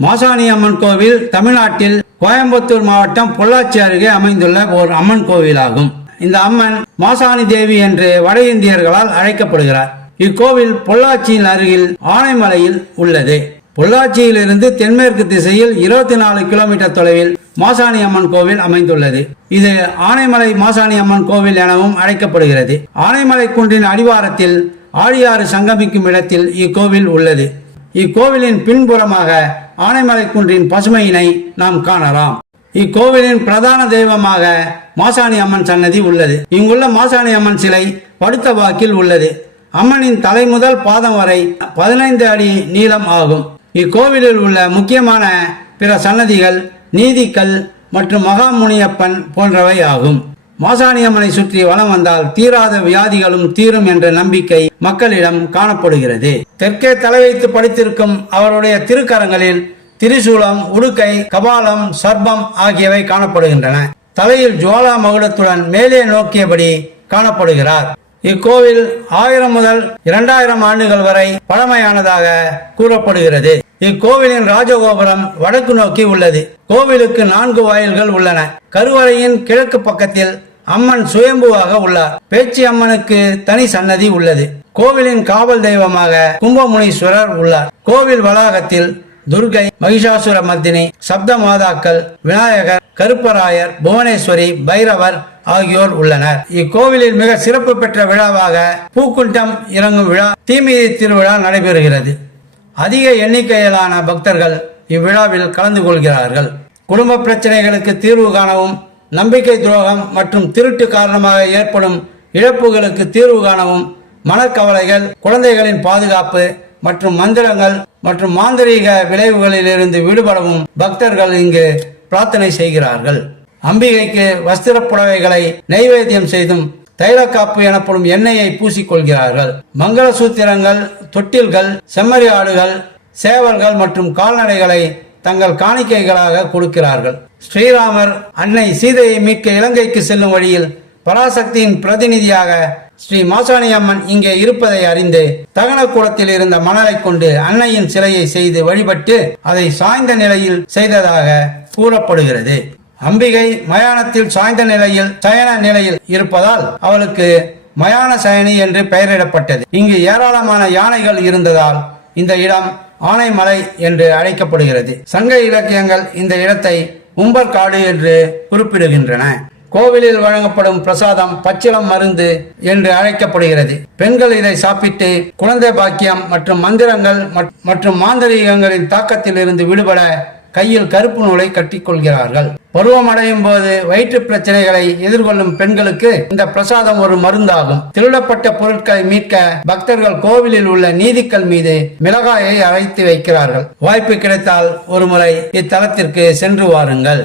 மாசாணி அம்மன் கோவில் தமிழ்நாட்டில் கோயம்புத்தூர் மாவட்டம் பொள்ளாச்சி அருகே அமைந்துள்ள ஒரு அம்மன் கோவிலாகும். இந்த அம்மன் மாசாணி தேவி என்று வட இந்தியர்களால் அழைக்கப்படுகிறார். இக்கோவில் பொள்ளாச்சியின் அருகில் ஆனைமலையில் உள்ளது. பொள்ளாச்சியிலிருந்து தென்மேற்கு திசையில் இருபத்தி நாலு கிலோமீட்டர் தொலைவில் மாசாணி அம்மன் கோவில் அமைந்துள்ளது. இது ஆனைமலை மாசாணி அம்மன் கோவில் எனவும் அழைக்கப்படுகிறது. ஆனைமலை குன்றின் அடிவாரத்தில் ஆழியாறு சங்கமிக்கும் இடத்தில் இக்கோவில் உள்ளது. இக்கோவிலின் பின்புறமாக ஆனைமலை குன்றின் பசுமையினை நாம் காணலாம். இக்கோவிலின் பிரதான தெய்வமாக மாசாணி அம்மன் சன்னதி உள்ளது. இங்குள்ள மாசாணி அம்மன் சிலை படுத்த வாக்கில் உள்ளது. அம்மனின் தலை முதல் பாதம் வரை பதினைந்து அடி நீளம் ஆகும். இக்கோவிலில் உள்ள முக்கியமான பிற சன்னதிகள் நீதிக்கல் மற்றும் மகாமுனியப்பன் போன்றவை ஆகும். மாசாணியம்மனை சுற்றி வலம் வந்தால் தீராத வியாதிகளும் தீரும் என்ற நம்பிக்கை மக்களிடம் காணப்படுகிறது. தெற்கே தலை வைத்து படித்திருக்கும் அவருடைய திருக்கரங்களில் திரிசூலம் உடுக்கை கபாலம் சர்பம் ஆகியவை காணப்படுகின்றன. தலையில் ஜுவாலா மகுடத்துடன் மேலே நோக்கியபடி காணப்படுகிறார். இக்கோவில் ஆயிரம் முதல் இரண்டாயிரம் ஆண்டுகள் வரை பழமையானதாக கூறப்படுகிறது. இக்கோவிலின் ராஜகோபுரம் வடக்கு நோக்கி உள்ளது. கோவிலுக்கு நான்கு வாயில்கள் உள்ளன. கருவறையின் கிழக்கு பக்கத்தில் அம்மன் சுயம்புவாக உள்ளார். பேச்சி அம்மனுக்கு தனி சன்னதி உள்ளது. கோவிலின் காவல் தெய்வமாக கும்பமுனீஸ்வரர் உள்ளார். கோவில் வளாகத்தில் துர்கை மகிஷாசுர மர்தினி சப்த மாதாக்கள் விநாயகர் கருப்பராயர் புவனேஸ்வரி பைரவர் ஆகியோர் உள்ளனர். இக்கோவிலில் மிக சிறப்பு பெற்ற விழாவாக பூக்குண்டம் இறங்கும் விழா தீமிதி திருவிழா நடைபெறுகிறது. அதிக எண்ணிக்கையிலான பக்தர்கள் இவ்விழாவில் கலந்து கொள்கிறார்கள். குடும்ப பிரச்சனைகளுக்கு தீர்வு காணவும் நம்பிக்கை துரோகம் மற்றும் திருட்டு காரணமாக ஏற்படும் இழப்புகளுக்கு தீர்வு காணவும் மனக்கவலைகள் குழந்தைகளின் பாதுகாப்பு மற்றும் மந்திரங்கள் மற்றும் மாந்திரீக விளைவுகளிலிருந்து விடுபடவும் பக்தர்கள் இங்கு பிரார்த்தனை செய்கிறார்கள். அம்பிகைக்கு வஸ்திர புடவைகளை நைவேத்தியம் செய்தும் தைலக்காப்பு எனப்படும் எண்ணெயை பூசிக்கொள்கிறார்கள். மங்கள சூத்திரங்கள் தொட்டில்கள் செம்மறி ஆடுகள் சேவல்கள் மற்றும் கால்நடைகளை தங்கள் காணிக்கைகளாக கொடுக்கிறார்கள். ஸ்ரீராமர் அன்னை சீதையை மீட்க இலங்கைக்கு செல்லும் வழியில் பராசக்தியின் பிரதிநிதியாக ஸ்ரீ மாசாணி அம்மன் இங்கே இருப்பதை அறிந்து தகனக்கூடத்தில் இருந்த மணலை கொண்டு அன்னையின் சிலையை செய்து வழிபட்டு அதை சாய்ந்த நிலையில் செய்ததாக கூறப்படுகிறது. அம்பிகை மயானத்தில் சாய்ந்த நிலையில் சயன நிலையில் இருப்பதால் அவளுக்கு மயான சயனி என்று பெயரிடப்பட்டது. இங்கு ஏராளமான யானைகள் இருந்ததால் இந்த இடம் ஆனைமலை என்று அழைக்கப்படுகிறது. சங்க இலக்கியங்கள் இந்த இடத்தை உம்பர்காடு என்று குறிப்பிடுகின்றன. கோவிலில் வழங்கப்படும் பிரசாதம் பச்சிளம் மருந்து என்று அழைக்கப்படுகிறது. பெண்கள் இதை சாப்பிட்டு குழந்தை பாக்கியம் மற்றும் மந்திரங்கள் மற்றும் மாந்தரீகங்களின் தாக்கத்தில் இருந்து விடுபட கையில் கருப்பு நூலை கட்டிக்கொள்கிறார்கள் பருவமடையும் போது வயிற்று பிரச்சனைகளை எதிர்கொள்ளும் பெண்களுக்கு இந்த பிரசாதம் ஒரு மருந்தாகும். திருடப்பட்ட பொருட்களை மீட்க பக்தர்கள் கோவிலில் உள்ள நீதிக்கல் மீது மிளகாயை அரைத்து வைக்கிறார்கள். வாய்ப்பு கிடைத்தால் ஒருமுறை இத்தலத்திற்கு சென்று வாருங்கள்.